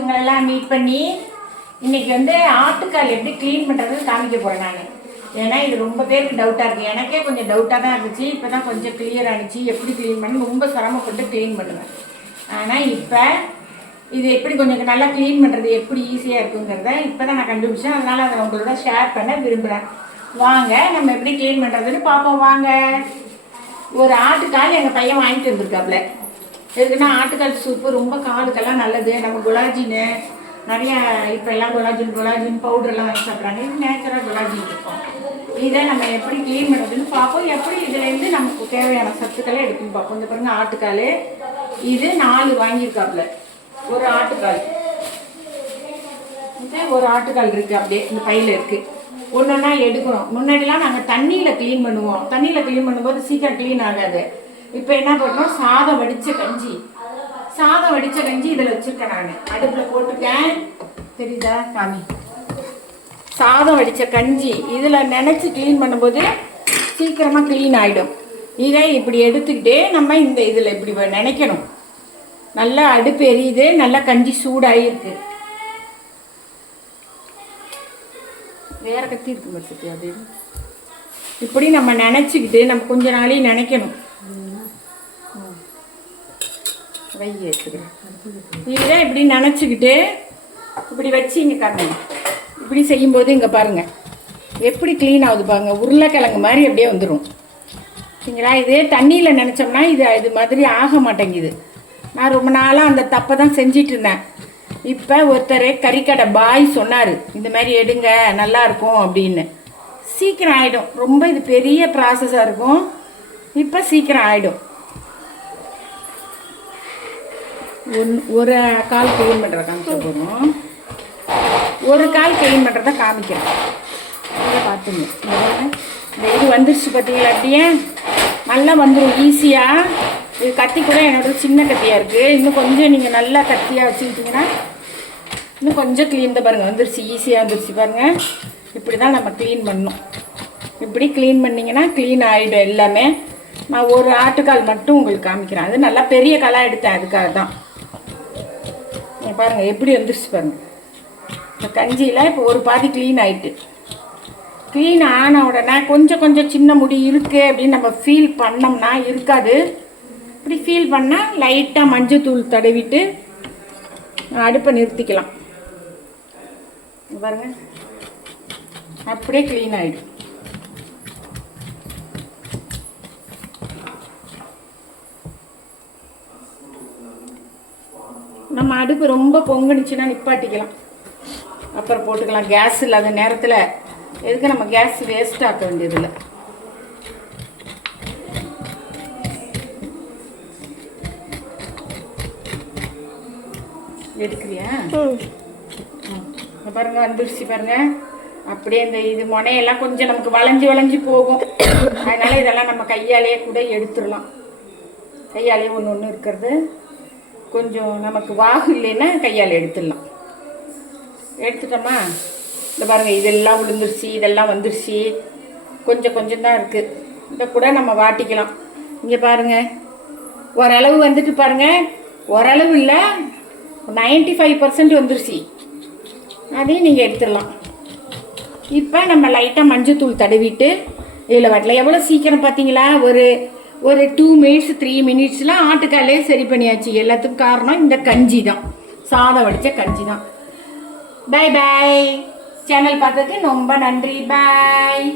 இவங்களெல்லாம் மீட் பண்ணி இன்னைக்கு ஆட்டுக்கால் எப்படி க்ளீன் பண்ணுறதுன்னு காமிக்க போகிறேன் நான். ஏன்னா இது ரொம்ப பேருக்கு டவுட்டாக இருக்குது. எனக்கே கொஞ்சம் டவுட்டாக தான் இருந்துச்சு. இப்போ தான் கொஞ்சம் கிளியர் ஆகிடுச்சு. எப்படி க்ளீன் பண்ணி ரொம்ப சிரமப்பட்டு க்ளீன் பண்ணுவேன். ஆனால் இப்போ இது எப்படி கொஞ்சம் நல்லா க்ளீன் பண்ணுறது எப்படி ஈஸியாக இருக்குங்கிறத இப்போ தான் நான் கண்டுபிடிச்சேன். அதனால் அதை உங்களோட ஷேர் பண்ண விரும்புகிறேன். வாங்க நம்ம எப்படி க்ளீன் பண்ணுறதுன்னு பார்ப்போம். வாங்க. ஒரு ஆட்டுக்கால் எங்கள் பையன் வாங்கிட்டு வந்துருக்காப்புல. எதுக்குன்னா ஆட்டுக்கால் சூப்பு ரொம்ப காலுக்கெல்லாம் நல்லது. நம்ம குலாஜின்னு நிறையா இப்போ எல்லாம் குலாஜின் பவுடர்லாம் வாங்கி சாப்பிட்றாங்க. இது நேச்சுரலாக குலாஜின் இருக்கும். இதை நம்ம எப்படி க்ளீன் பண்ணுறதுன்னு பார்ப்போம். எப்படி இதுலேருந்து நமக்கு தேவையான சத்துக்களை எடுத்துன்னு பார்ப்போம். இந்த பாருங்க ஆட்டுக்கால். இது 4 வாங்கியிருக்காப்புல. ஒரு ஆட்டுக்கால் இது ஒரு ஆட்டுக்கால் இருக்குது. அப்படியே இந்த பையில் இருக்குது. ஒன்று ஒன்றா எடுக்கணும். முன்னாடிலாம் நாங்கள் தண்ணியில் க்ளீன் பண்ணுவோம். தண்ணியில் க்ளீன் பண்ணும்போது சீக்கிரம் க்ளீன் ஆகாது. இப்போ என்ன பண்ணோம், சாதம் வடித்த கஞ்சி இதில் வச்சுருக்கேன். நான் அடுப்பில் போட்டுருக்கேன். தெரியுதா காமி? சாதம் வடித்த கஞ்சி இதில் நினச்சி க்ளீன் பண்ணும்போது சீக்கிரமாக க்ளீன் ஆகிடும். இதை இப்படி எடுத்துக்கிட்டே நம்ம இந்த இதில் இப்படி நினைக்கணும். நல்லா அடுப்பு எரியுது. நல்லா கஞ்சி சூடாகிருக்கு. வேற கத்தி இருக்கு பட்சத்தி அப்படின்னு இப்படி நம்ம நினச்சிக்கிட்டு நம்ம கொஞ்ச நாளையும் நினைக்கணும். இதை இப்படி நினச்சிக்கிட்டு இப்படி வச்சு இங்கே காட்டுங்க. இப்படி செய்யும்போது இங்கே பாருங்கள் எப்படி க்ளீன் ஆகுது பாருங்க. உருளைக்கிழங்கு மாதிரி அப்படியே வந்துடும். சரிங்களா? இதே தண்ணியில் நினச்சோம்னா இது மாதிரி ஆக மாட்டேங்குது. நான் ரொம்ப நாளாக அந்த தப்பை தான் செஞ்சிட்டு இருந்தேன். இப்போ ஒருத்தர் கறிக்கடை பாய் சொன்னார், இந்த மாதிரி எடுங்க நல்லாயிருக்கும் அப்படின்னு. சீக்கிரம் ஆகிடும். ரொம்ப இது பெரிய ப்ராசஸாக இருக்கும். இப்போ சீக்கிரம் ஆகிடும். ஒரு கால் க்ளீன் பண்ணுறத காமிக்க போகிறோம். ஒரு கால் க்ளீன் பண்ணுறத காமிக்கிறேன். இதை பார்த்துங்க. இந்த இது வந்துருச்சு பார்த்தீங்களா? அப்படியே நல்லா வந்துடும் ஈஸியாக. இது கத்தி கூட என்னோட சின்ன கத்தியாக இருக்குது. இன்னும் கொஞ்சம் நீங்கள் நல்லா கத்தியாக வச்சுக்கிட்டிங்கன்னா இன்னும் கொஞ்சம் க்ளீன் தான் பாருங்கள். வந்துருச்சு, ஈஸியாக வந்துருச்சு பாருங்கள். இப்படி தான் நம்ம க்ளீன் பண்ணணும். இப்படி க்ளீன் பண்ணிங்கன்னா க்ளீன் ஆகிடும் எல்லாமே. நான் ஒரு ஆட்டுக்கால் மட்டும் உங்களுக்கு காமிக்கிறேன். அது நல்லா பெரிய காலாக எடுத்தேன், அதுக்காக தான். பாருங்கள் எப்படி வந்துருச்சு பாருங்கள். இந்த கஞ்சியில் இப்போ ஒரு பாதி க்ளீன் ஆகிட்டு. க்ளீன் ஆன உடனே கொஞ்சம் கொஞ்சம் சின்ன முடி இருக்குது அப்படின்னு நம்ம ஃபீல் பண்ணோம்னா இருக்காது. இப்படி ஃபீல் பண்ணால் லைட்டாக மஞ்சள் தூள் தடவிட்டு அடுப்பை நிறுத்திக்கலாம். பாருங்க அப்படியே க்ளீன் ஆகிடும். நம்ம அடுப்பு ரொம்ப பொங்குனுச்சுன்னா நிப்பாட்டிக்கலாம். அப்புறம் போட்டுக்கலாம். கேஸ் இல்லாத நேரத்தில் எதுக்கு நம்ம கேஸ் வேஸ்ட் ஆக்க வேண்டியதில்லை. எடுக்கிறியா? பாருங்க வந்துருச்சு பாருங்க. அப்படியே இந்த இது முனையெல்லாம் கொஞ்சம் நமக்கு வளைஞ்சு போகும். அதனால இதெல்லாம் நம்ம கையாலேயே கூட எடுத்துடலாம். கையாலேயே ஒன்று இருக்கிறது கொஞ்சம் நமக்கு வாகு இல்லைன்னா கையால் எடுத்துடலாம். எடுத்துட்டோமா? இந்த பாருங்கள் இதெல்லாம் விழுந்துருச்சு, இதெல்லாம் வந்துருச்சு. கொஞ்சம் தான் இருக்குது. இதை கூட நம்ம வாட்டிக்கலாம். இங்கே பாருங்கள் ஓரளவு வந்துட்டு பாருங்கள். ஓரளவு இல்லை, 95% வந்துருச்சு. அதையும் நீங்கள் எடுத்துடலாம். இப்போ நம்ம லைட்டாக மஞ்சள் தூள் தடவிட்டு இதில் வாட்டலாம். எவ்வளோ சீக்கிரம் பார்த்தீங்களா? ஒரு 2 மினிட்ஸ் 3 மினிட்ஸ்லாம் ஆட்டுக்காலே சரி பண்ணியாச்சு. எல்லாத்துக்கும் காரணம் இந்த கஞ்சி தான். சாதம் வடித்த கஞ்சி தான். Bye bye. சேனல் பார்த்ததுக்கு ரொம்ப நன்றி. பாய்.